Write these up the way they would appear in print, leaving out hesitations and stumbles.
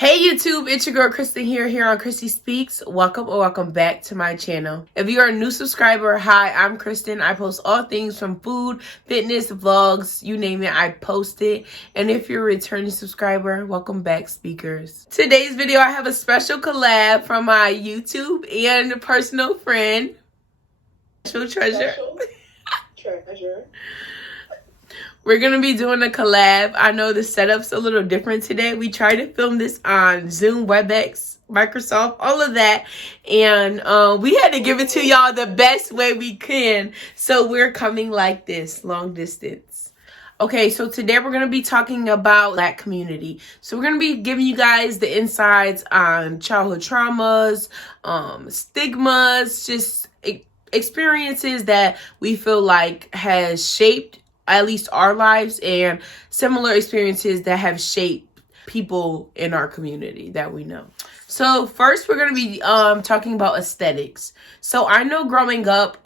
Hey YouTube, it's your girl Kristen here on Christy Speaks. Welcome back to my channel. If you are a new subscriber, hi, I'm Kristen. I post all things from food, fitness, vlogs, you name it, I post it. And if you're a returning subscriber, welcome back, speakers. Today's video, I have a special collab from my YouTube and personal friend, Special Treasure. We're going to be doing a collab. I know the setup's a little different today. We tried to film this on Zoom, WebEx, Microsoft, all of that. And we had to give it to y'all the best way we can. So we're coming like this, long distance. Okay, so today we're going to be talking about Black community. So we're going to be giving you guys the insights on childhood traumas, stigmas, just experiences that we feel like has shaped at least our lives, and similar experiences that have shaped people in our community that we know. So first we're going to be talking about aesthetics. So I know growing up,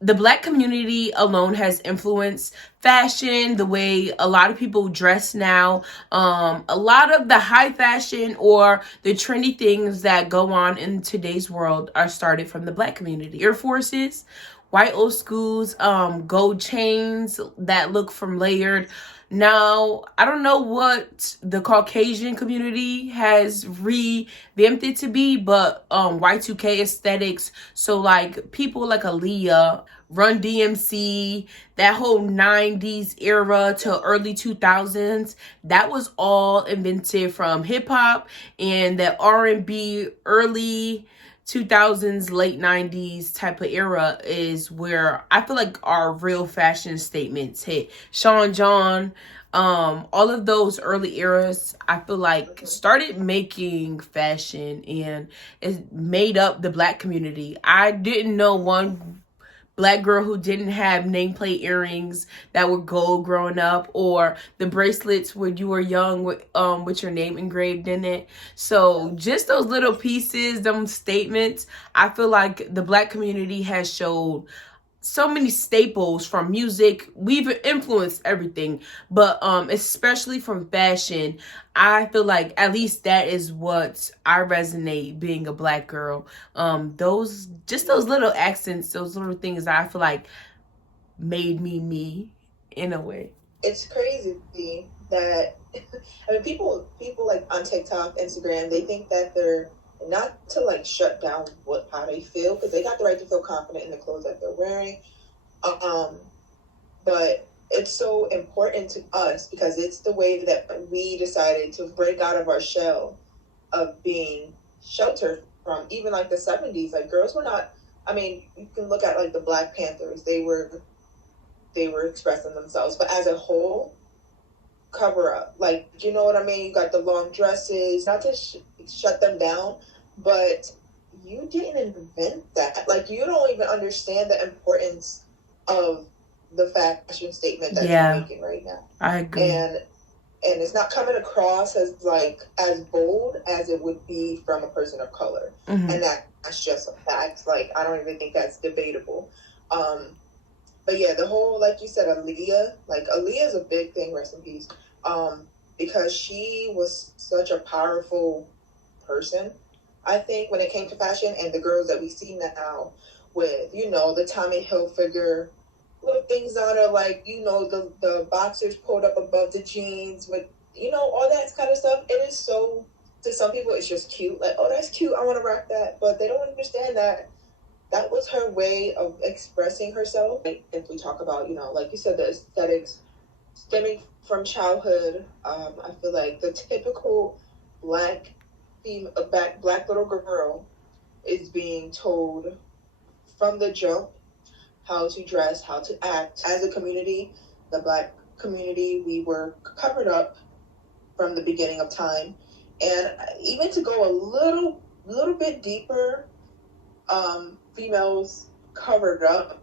the Black community alone has influenced fashion, the way a lot of people dress now. A lot of the high fashion or the trendy things that go on in today's world are started from the Black community. Air Forces, white old schools, gold chains that look from layered. Now, I don't know what the Caucasian community has revamped it to be, but Y2K aesthetics. So like people like Aaliyah, Run DMC, that whole 90s era to early 2000s, that was all invented from hip hop and that R&B early 2000s, late 90s type of era is where I feel like our real fashion statements hit. Sean John, all of those early eras, I feel like started making fashion and it made up the Black community. I didn't know one Black girl who didn't have nameplate earrings that were gold growing up, or the bracelets when you were young with your name engraved in it. So just those little pieces, them statements, I feel like the Black community has showed so many staples from music. We've influenced everything, but especially from fashion, I feel like at least that is what I resonate being a Black girl. Those little accents, those little things that I feel like made me in a way. It's crazy that I mean people like on TikTok, Instagram, they think that they're not to like shut down how they feel, because they got the right to feel confident in the clothes that they're wearing. But it's so important to us because it's the way that we decided to break out of our shell of being sheltered from even like the 70s. Like girls were not, I mean, you can look at like the Black Panthers, they were expressing themselves, but as a whole, cover up. Like, you know what I mean? You got the long dresses, not to shut them down, but you didn't invent that. Like, you don't even understand the importance of the fashion statement that you're making right now. I agree. And it's not coming across as like as bold as it would be from a person of color. Mm-hmm. And that's just a fact. Like, I don't even think that's debatable. But yeah, the whole, like you said, Aaliyah is a big thing, rest in peace, because she was such a powerful person, I think, when it came to fashion. And the girls that we see now with, you know, the Tommy Hilfiger, little things on her, like, you know, the boxers pulled up above the jeans with, you know, all that kind of stuff. It is so, to some people, it's just cute. Like, oh, that's cute, I want to rock that. But they don't understand that that was her way of expressing herself. If we talk about, you know, like you said, the aesthetics stemming from childhood, I feel like the typical black little girl is being told from the jump how to dress, how to act. As a community, the Black community, we were covered up from the beginning of time. And even to go a little bit deeper, females covered up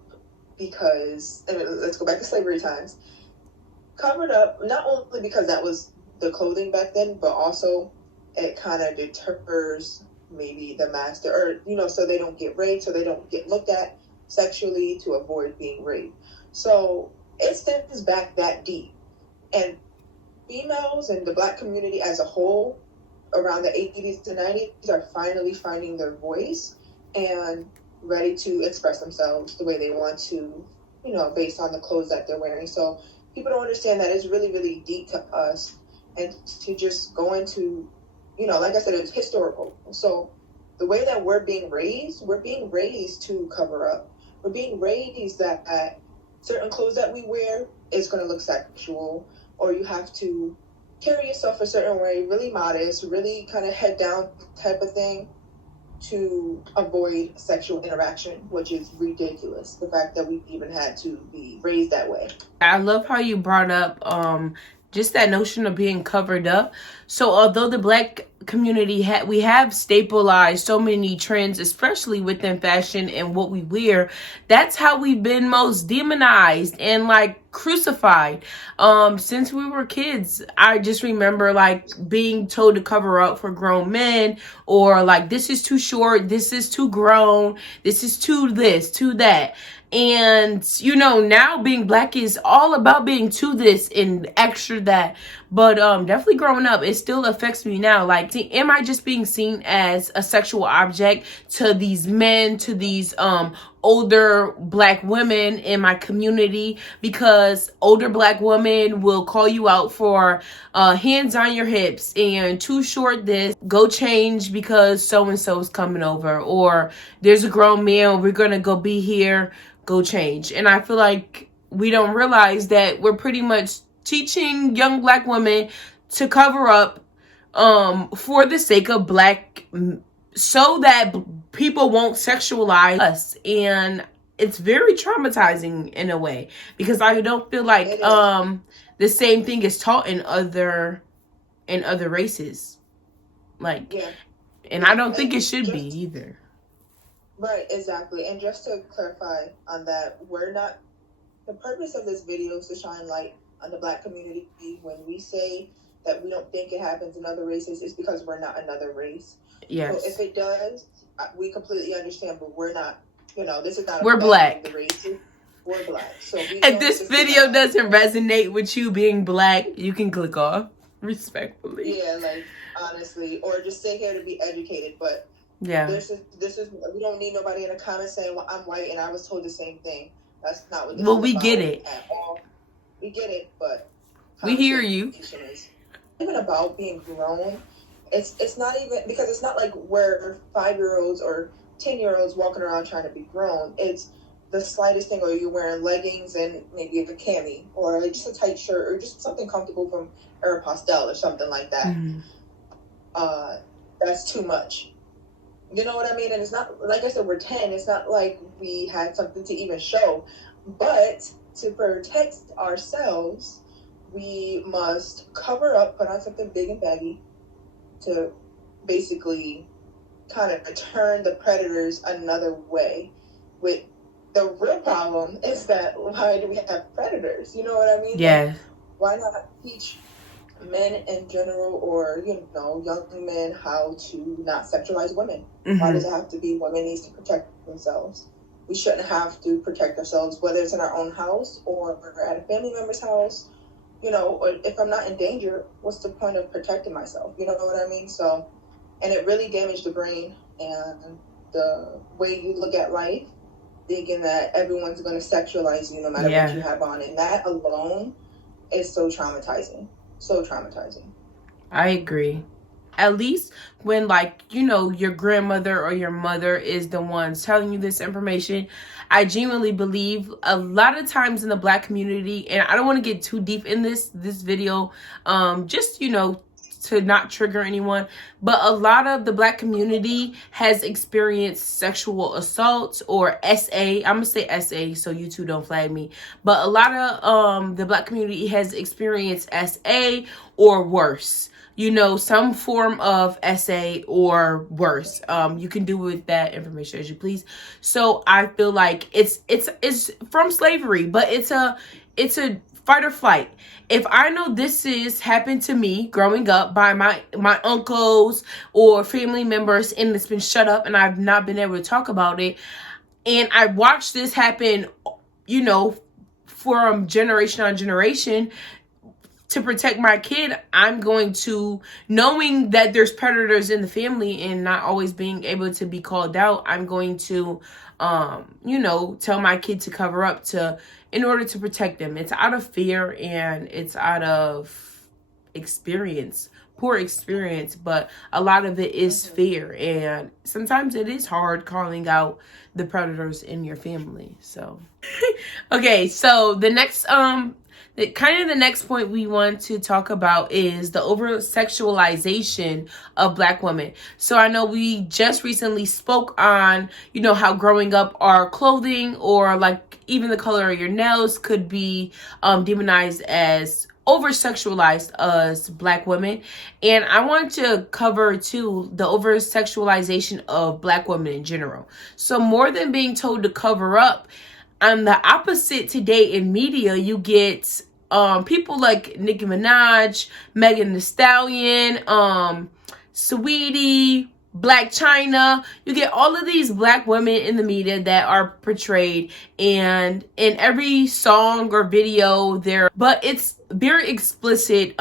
because, I mean, let's go back to slavery times. Covered up not only because that was the clothing back then, but also it kind of deters maybe the master, or, you know, so they don't get raped, so they don't get looked at sexually to avoid being raped. So it stems back that deep. And females and the Black community as a whole around the 80s and 90s are finally finding their voice and ready to express themselves the way they want to, you know, based on the clothes that they're wearing. So people don't understand that it's really, really deep to us, and to just go into, you know, like I said, it's historical. So the way that we're being raised to cover up. We're being raised that certain clothes that we wear is going to look sexual, or you have to carry yourself a certain way, really modest, really kind of head down type of thing, to avoid sexual interaction, which is ridiculous. The fact that we even had to be raised that way. I love how you brought up just that notion of being covered up. So although the Black community we have stabilized so many trends, especially within fashion and what we wear, that's how we've been most demonized and like crucified since we were kids. I just remember like being told to cover up for grown men, or like, this is too short, this is too grown, this is too this, too that. And, you know, now being Black is all about being to this and extra that. But definitely growing up, it still affects me now. Like, am I just being seen as a sexual object to these men, to these older Black women in my community? Because older Black women will call you out for hands on your hips and too short this, go change because so-and-so is coming over. Or there's a grown man, we're going to go be here, go change. And I feel like we don't realize that we're pretty much teaching young Black women to cover up for the sake of Black, so that people won't sexualize us. And it's very traumatizing in a way, because I don't feel like the same thing is taught in other races. Like, yeah. And I don't think it should be either. Right, exactly. And just to clarify on that, the purpose of this video is to shine light on the Black community. When we say that we don't think it happens in other races, it's because we're not another race. Yes. So if it does, we completely understand, but we're not, you know, this is not. We're Black. The races. We're Black. So if this video doesn't resonate with you being Black, you can click off, respectfully. Yeah, like, honestly, or just sit here to be educated, but yeah, this is we don't need nobody in the comments saying, well, I'm white and I was told the same thing. That's not what this is we get it at all. We get it, but we hear you. Is even about being grown. It's not even, because it's not like we're 5-year-olds or 10-year-olds walking around trying to be grown. It's the slightest thing, or you're wearing leggings and maybe a cami, or like just a tight shirt, or just something comfortable from Aeropostale or something like that. Mm-hmm. That's too much. You know what I mean? And it's not, like I said, we're 10. It's not like we had something to even show. But to protect ourselves, we must cover up, put on something big and baggy to basically kind of turn the predators another way. With the real problem is that, why do we have predators? You know what I mean? Yeah. Like, why not teach men in general, or, you know, young men, how to not sexualize women? Mm-hmm. Why does it have to be women needs to protect themselves? We shouldn't have to protect ourselves, whether it's in our own house or at a family member's house. You know, or if I'm not in danger, what's the point of protecting myself? You know what I mean? So, and it really damaged the brain and the way you look at life, thinking that everyone's going to sexualize you no matter what you have on. And that alone is so traumatizing. So traumatizing. I agree. At least when, like, you know, your grandmother or your mother is the ones telling you this information, I genuinely believe a lot of times in the Black community, and I don't want to get too deep in this video, just, you know, to not trigger anyone, but a lot of the Black community has experienced sexual assault or SA. I'm gonna say SA so you two don't flag me, but a lot of the Black community has experienced SA or worse. You know, some form of SA or worse. You can do with that information as you please. So I feel like it's from slavery, but it's a fight or flight. If I know this is happened to me growing up by my uncles or family members, and it's been shut up and I've not been able to talk about it, and I watched this happen, you know, from generation on generation, to protect my kid, I'm going to, knowing that there's predators in the family and not always being able to be called out, I'm going to, you know, tell my kid to cover up in order to protect them. It's out of fear and it's out of experience, poor experience, but a lot of it is fear. And sometimes it is hard calling out the predators in your family. So, okay, so the next, the next point we want to talk about is the over sexualization of Black women. So I know we just recently spoke on, you know, how growing up our clothing or like even the color of your nails could be demonized as over sexualized as Black women. And I want to cover too the over sexualization of Black women in general. So more than being told to cover up, on the opposite today in media, you get people like Nicki Minaj, Megan Thee Stallion, Saweetie, Black China. You get all of these Black women in the media that are portrayed, and in every song or video but it's very explicit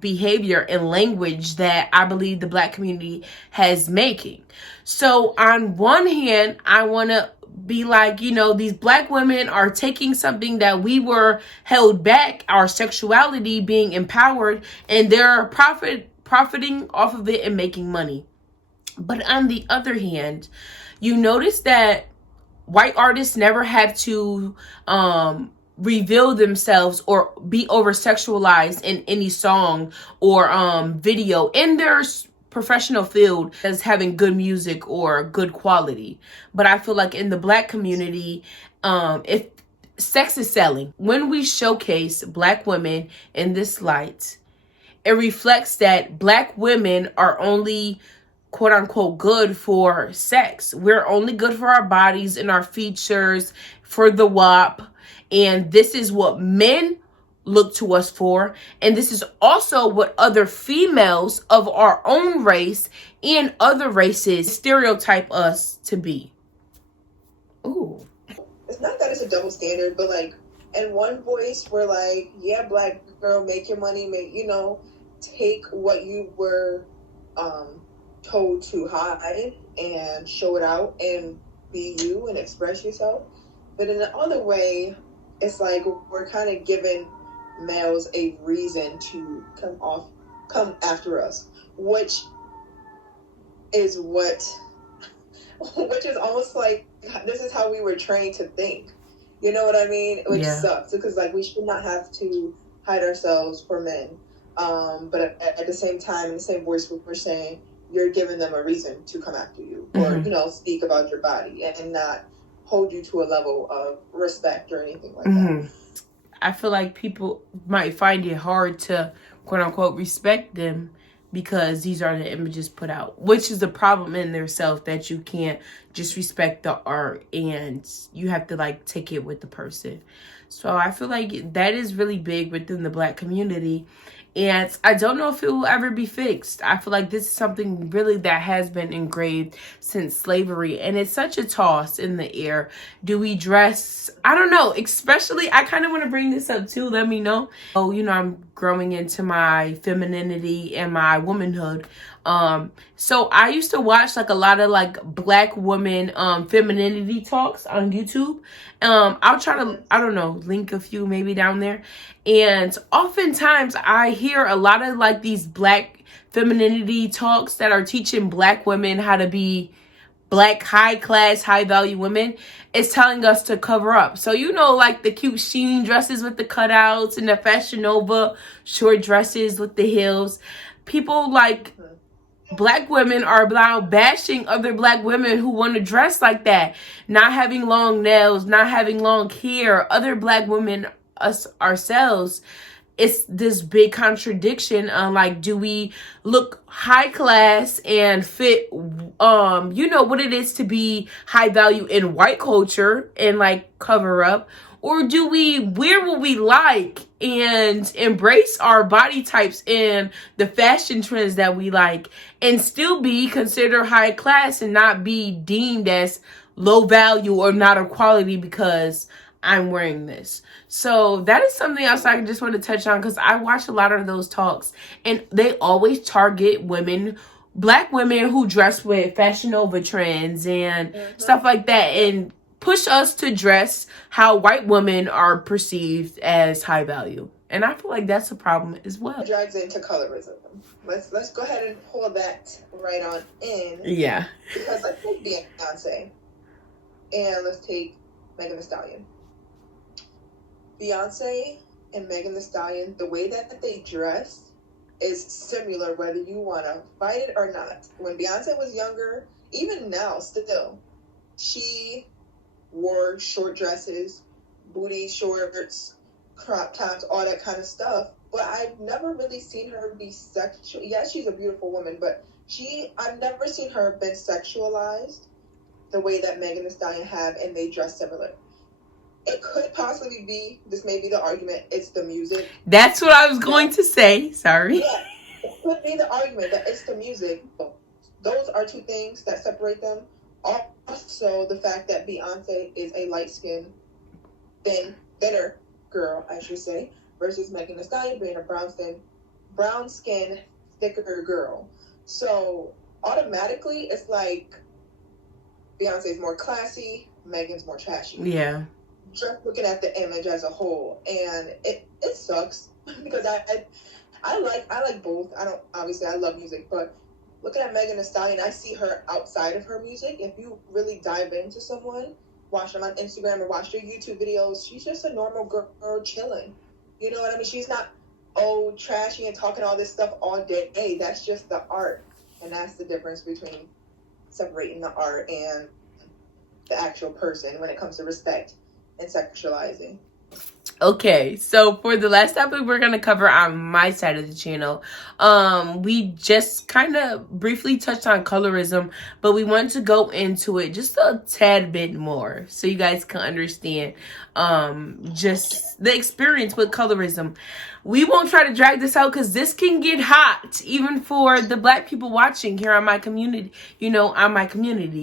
behavior and language that I believe the Black community has making. So on one hand, I want to be like, you know, these Black women are taking something that we were held back, our sexuality being empowered, and they're profiting off of it and making money. But on the other hand, you notice that white artists never had to reveal themselves or be over sexualized in any song or video in their professional field as having good music or good quality. But I feel like in the Black community, if sex is selling, when we showcase Black women in this light, it reflects that Black women are only quote unquote good for sex. We're only good for our bodies and our features, for the WAP. And this is what men look to us for. And this is also what other females of our own race and other races stereotype us to be. Ooh. It's not that it's a double standard, but like in one voice we're like, yeah, Black girl, make your money, take what you were told to hide and show it out and be you and express yourself. But in the other way, it's like we're kind of giving males a reason to come after us, which is almost like this is how we were trained to think. You know what I mean? Which sucks, because like we should not have to hide ourselves for men. But at the same time, in the same voice, we're saying you're giving them a reason to come after you, or you know, speak about your body and not hold you to a level of respect or anything like that. I feel like people might find it hard to, quote unquote, respect them because these are the images put out, which is the problem in themselves, that you can't just respect the art and you have to like take it with the person. So I feel like that is really big within the Black community. And I don't know if it will ever be fixed. I feel like this is something really that has been engraved since slavery. And it's such a toss in the air. Do we dress? I don't know. Especially, I kind of want to bring this up too. Let me know. Oh, you know, I'm growing into my femininity and my womanhood. So I used to watch like a lot of like Black women femininity talks on YouTube. I'll try to, I don't know, link a few maybe down there. And oftentimes I hear a lot of like these Black femininity talks that are teaching Black women how to be Black high class, high value women. It's telling us to cover up. So, you know, like the cute sheen dresses with the cutouts and the Fashion Nova short dresses with the heels. People like Black women are now bashing other Black women who want to dress like that, not having long nails, not having long hair. Other Black women, us ourselves, it's this big contradiction on like, do we look high class and fit you know what it is to be high value in white culture and like cover up, or do we wear what we like and embrace our body types and the fashion trends that we like and still be considered high class and not be deemed as low value or not of quality because I'm wearing this. So that is something else I just want to touch on, because I watch a lot of those talks and they always target women, black women who dress with Fashion Nova trends and stuff like that, and push us to dress how white women are perceived as high value. And I feel like that's a problem as well. It drags into colorism. Let's go ahead and pull that right on in. Yeah. Because let's take Beyonce and let's take Megan Thee Stallion. Beyonce and Megan Thee Stallion, the way that they dress is similar whether you want to fight it or not. When Beyonce was younger, even now still, she wore short dresses, booty shorts, crop tops, all that kind of stuff. But I've never really seen her be sexual. Yeah, she's a beautiful woman, but I've never seen her been sexualized the way that Megan Thee Stallion have, and they dress similar. It could possibly be, this may be the argument, it's the music. That's what I was going to say. Sorry. Yeah, it could be the argument that it's the music. Those are two things that separate them. Also, the fact that Beyonce is a light-skinned, thinner girl, I should say, versus Megan Thee Stallion being a brown-skinned, thicker girl. So, automatically, it's like Beyonce's more classy, Megan's more trashy. Yeah. Just looking at the image as a whole, and it sucks because I like both. I love music, but looking at Megan Thee Stallion, I see her outside of her music. If you really dive into someone, watch them on Instagram or watch their YouTube videos, she's just a normal girl chilling. You know what I mean? She's not trashy and talking all this stuff all day. Hey, that's just the art, and that's the difference between separating the art and the actual person when it comes to respect and sexualizing. Okay, so for the last topic we're going to cover on my side of the channel, we just kind of briefly touched on colorism, but we want to go into it just a tad bit more so you guys can understand just the experience with colorism. We won't try to drag this out because this can get hot, even for the black people watching here on my community,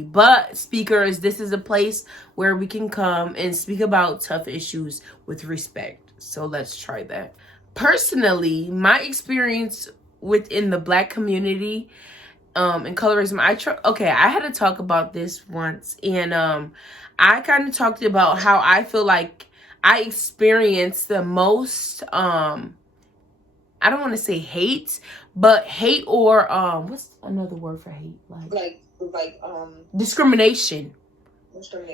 But speakers, this is a place where we can come and speak about tough issues with respect. So let's try that. Personally, my experience within the black community and colorism, I had to talk about this once, and I kind of talked about how I feel like I experienced the most I don't want to say hate, but hate or what's another word for hate? Like discrimination.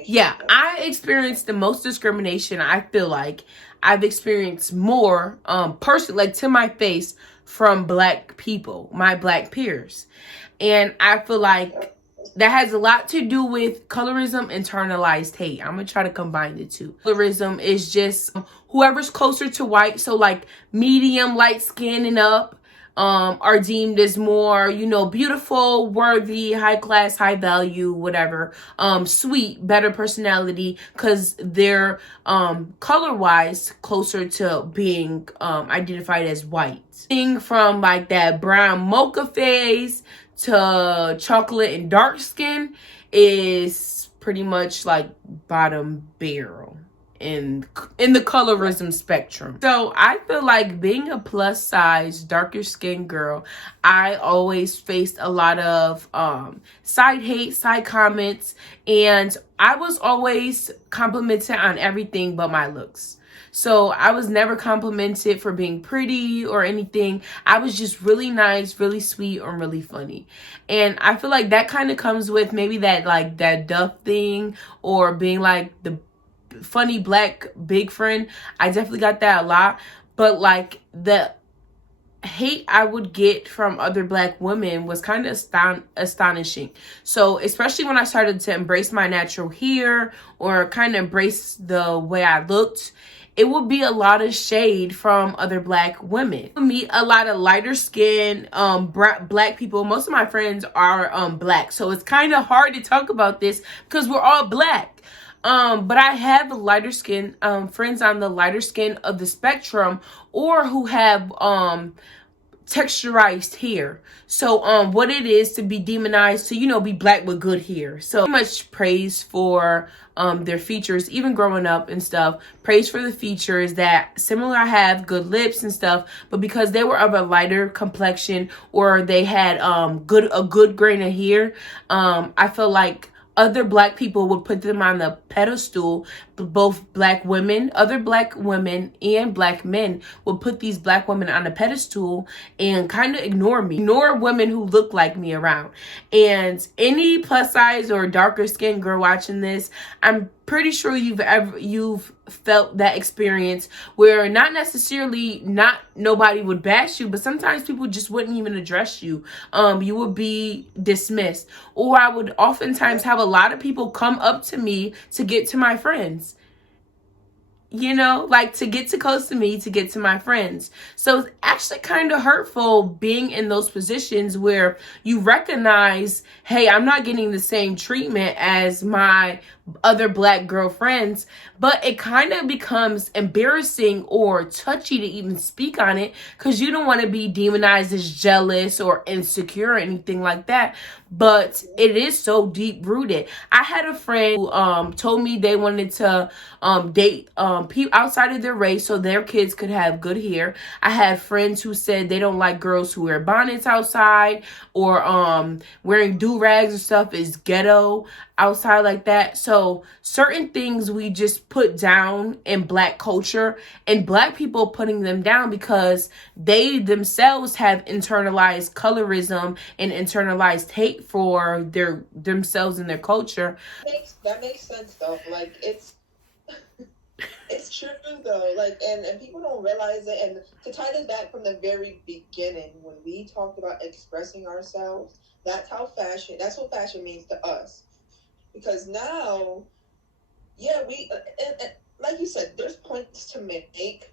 Yeah, I experienced the most discrimination. I feel like I've experienced more personally, like to my face, from black people, my black peers. And I feel like that has a lot to do with colorism, internalized hate. I'm going to try to combine the two. Colorism is just whoever's closer to white, so like medium, light skin and up, are deemed as more, beautiful, worthy, high class, high value, whatever, sweet, better personality, because they're color-wise closer to being identified as white. Thing from like that brown mocha phase to chocolate and dark skin is pretty much like bottom barrel in the colorism spectrum. So I feel like being a plus size, darker skinned girl, I always faced a lot of side hate, side comments, and I was always complimented on everything but my looks. So I was never complimented for being pretty or anything. I was just really nice, really sweet, or really funny. And I feel like that kind of comes with maybe that duff thing, or being like the funny black big friend. I definitely got that a lot. But like the hate I would get from other black women was kind of astonishing. So especially when I started to embrace my natural hair or kind of embrace the way I looked, it would be a lot of shade from other black women. I meet a lot of lighter skinned black people. Most of my friends are black, so it's kind of hard to talk about this because we're all black. But I have lighter skin friends on the lighter skin of the spectrum, or who have texturized hair. So what it is to be demonized to, you know, be black with good hair. So much praise for their features, even growing up and stuff. Praise for the features that similar I have good lips and stuff, but because they were of a lighter complexion or they had a good grain of hair, I feel like other black people would put them on the pedestal. Both black women, other black women and black men would put these black women on a pedestal and kind of ignore me, ignore women who look like me around. And any plus size or darker skinned girl watching this, I'm pretty sure you've felt that experience where not necessarily nobody would bash you, but sometimes people just wouldn't even address you. You would be dismissed, or I would oftentimes have a lot of people come up to me to get to my friends. You know, like to get too close to me, to get to my friends. So it's actually kind of hurtful being in those positions where you recognize, hey, I'm not getting the same treatment as my other black girlfriends, but it kind of becomes embarrassing or touchy to even speak on it because you don't want to be demonized as jealous or insecure or anything like that. But it is so deep rooted. I had a friend who told me they wanted to date people outside of their race so their kids could have good hair. I had friends who said they don't like girls who wear bonnets outside, or wearing do-rags or stuff is ghetto outside like that. So certain things we just put down in black culture, and black people putting them down because they themselves have internalized colorism and internalized hate for themselves and their culture. That makes sense though. Like it's true though. Like and people don't realize it. And to tie this back from the very beginning, when we talked about expressing ourselves, that's what fashion means to us. Because now, yeah, and like you said, there's points to make.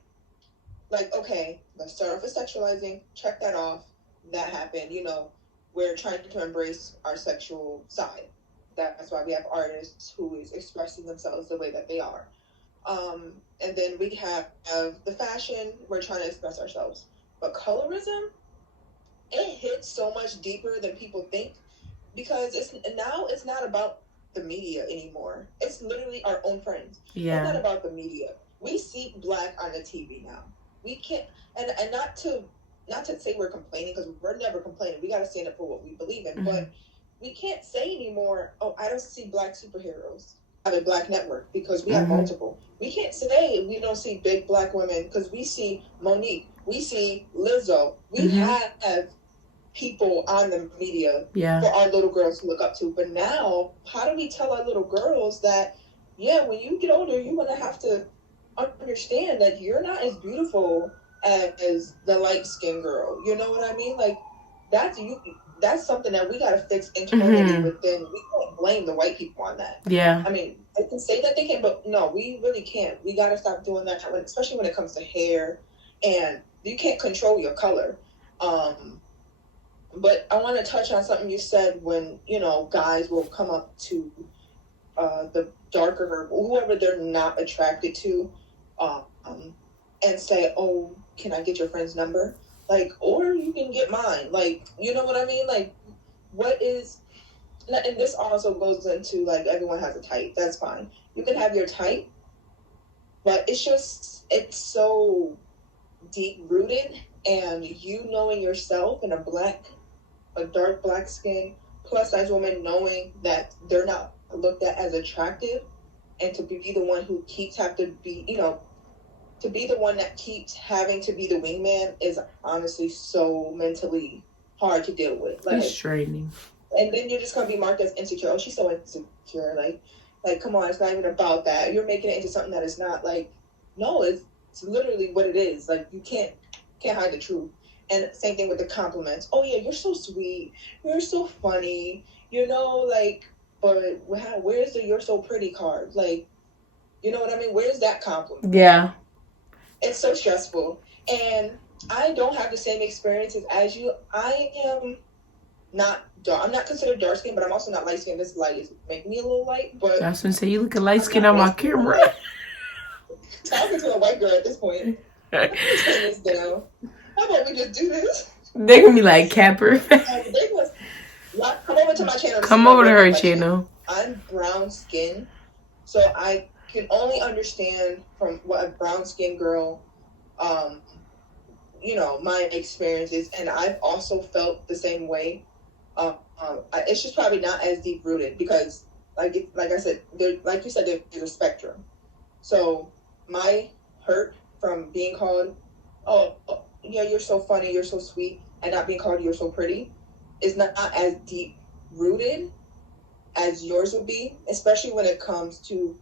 Like, okay, let's start off with sexualizing. Check that off. That happened. You know, we're trying to embrace our sexual side. That's why we have artists who is expressing themselves the way that they are. And then we have the fashion. We're trying to express ourselves. But colorism, it hits so much deeper than people think, because it's not about the media anymore. It's literally our own friends. Yeah. It's not about the media. We see black on the TV now. We can't, and not to say we're complaining, because we're never complaining. We got to stand up for what we believe in. Mm-hmm. But we can't say anymore, oh, I don't see black superheroes. I have a black network because we have multiple. We can't say we don't see big black women because we see Monique. We see Lizzo. We have people on the media for our little girls to look up to. But now, how do we tell our little girls that, yeah, when you get older, you're going to have to understand that you're not as beautiful as the light-skinned girl. You know what I mean? Like, that's something that we got to fix internally within. We can't blame the white people on that. Yeah. I mean, they can say that they can, but no, we really can't. We got to stop doing that, especially when it comes to hair. And you can't control your color. But I want to touch on something you said when, you know, guys will come up to the darker, whoever they're not attracted to, and say, oh, can I get your friend's number? Like, or you can get mine. Like, you know what I mean? Like, what is, and this also goes into, like, everyone has a type. That's fine. You can have your type, but it's so deep-rooted, and you knowing yourself in a dark black skin, plus-size woman knowing that they're not looked at as attractive, and to be the one who to be the one that keeps having to be the wingman is honestly so mentally hard to deal with. Like, it's draining. And then you're just gonna be marked as insecure. Oh, she's so insecure. Like, come on, it's not even about that. You're making it into something that is not. Like, no, it's literally what it is. Like, you can't hide the truth. And same thing with the compliments. Oh yeah, you're so sweet. You're so funny. You know, like, but where's the "you're so pretty" card? Like, you know what I mean? Where's that compliment? Yeah. It's so stressful. And I don't have the same experiences as you. I'm not considered dark skinned, but I'm also not light skinned. This light is making me a little light. But I was gonna say, you look light skinned on my camera. Talking to a white girl at this point. I'm gonna turn this down. How about we just do this? They're gonna be like, Capper. Come over to my channel. Come over to her channel. I'm brown skin, so I can only understand from what a brown skin girl, you know, my experience is, and I've also felt the same way. It's just probably not as deep rooted because, like I said, like you said, there's a spectrum. So my hurt from being called, oh yeah, you're so funny, you're so sweet, and not being called you're so pretty, is not as deep rooted as yours would be, especially when it comes to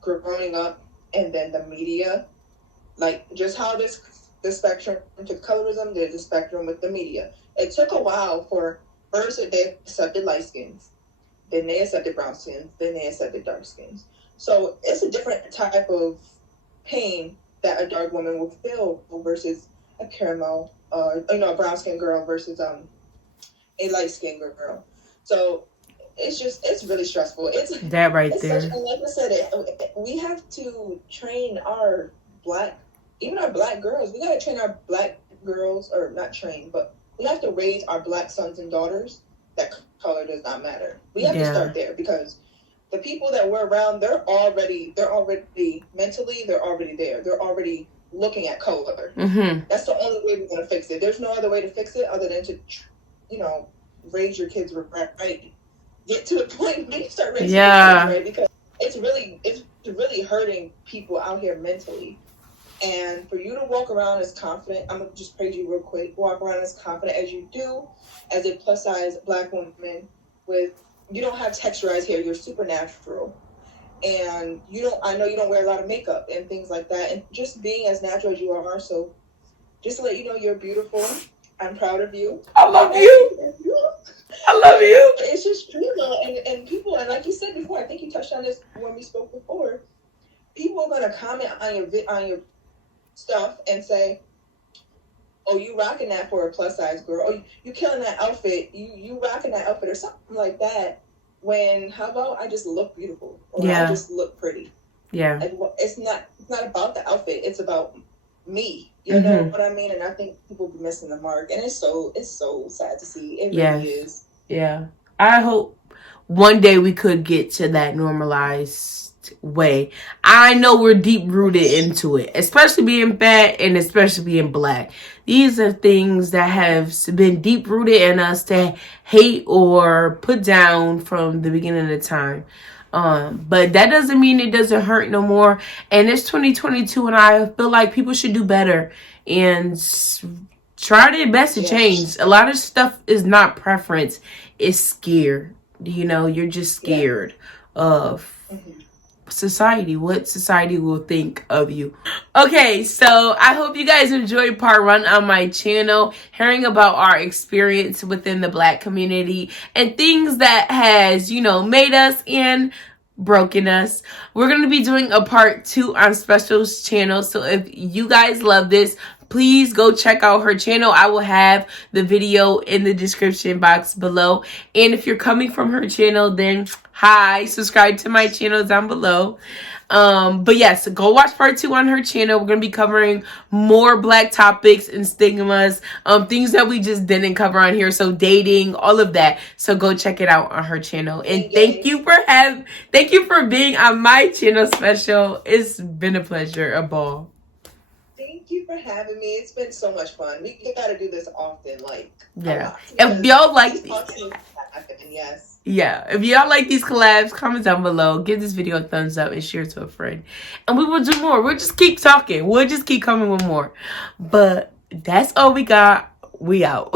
growing up and then the media. Like just how the spectrum to colorism, there's a spectrum with the media. It took a while for first they accepted light skins, then they accepted brown skins, then they accepted dark skins. So it's a different type of pain that a dark woman will feel versus a caramel, a brown skin girl versus a light skin girl. So it's really stressful. It's that right there. Like I said, we have to train our black girls. We got to train our black girls, or not train, but we have to raise our black sons and daughters that color does not matter. We have to start there because the people that we're around, they're already mentally, they're already there. They're already looking at color. Mm-hmm. That's the only way we're going to fix it. There's no other way to fix it other than to, raise your kids right. Get to the point where you start raising your kids right, because it's really hurting people out here mentally. And for you to walk around as confident, I'm going to just praise you real quick, walk around as confident as you do, as a plus size black woman you don't have texturized hair, you're super natural. And I know you don't wear a lot of makeup and things like that. And just being as natural as you are. So just to let you know, you're beautiful. I'm proud of you. I love you. I love you. It's just, and people, and like you said before, I think you touched on this when we spoke before, people are going to comment on your stuff and say, oh, you rocking that for a plus size girl. Oh, you killing that outfit. You rocking that outfit or something like that. When, how about I just look beautiful? Or I just look pretty. Yeah. Like, it's not about the outfit. It's about me. You know what I mean? And I think people be missing the mark. And it's so sad to see. It really is. Yeah. I hope one day we could get to that normalized way. I know we're deep rooted into it, especially being fat and especially being black. These are things that have been deep rooted in us to hate or put down from the beginning of time. But that doesn't mean it doesn't hurt no more. And it's 2022 and I feel like people should do better and try their best to change. A lot of stuff is not preference. It's scared. You're just scared of society, what society will think of you. Okay, so I hope you guys enjoyed part 1 on my channel, hearing about our experience within the black community and things that has, made us and broken us. We're going to be doing a part 2 on Special's channel, so if you guys love this, please go check out her channel. I will have the video in the description box below. And if you're coming from her channel, then hi, subscribe to my channel down below. But yes, go watch part 2 on her channel. We're going to be covering more black topics and stigmas, things that we just didn't cover on here. So dating, all of that. So go check it out on her channel. And thank you for being on my channel, Special. It's been a pleasure, a ball. Thank you for having me. It's been so much fun. We got to do this often, if y'all like if y'all like these collabs, comment down below, give this video a thumbs up and share it to a friend, and we will do more. We'll just keep talking. We'll just keep coming with more. But that's all we got. We out.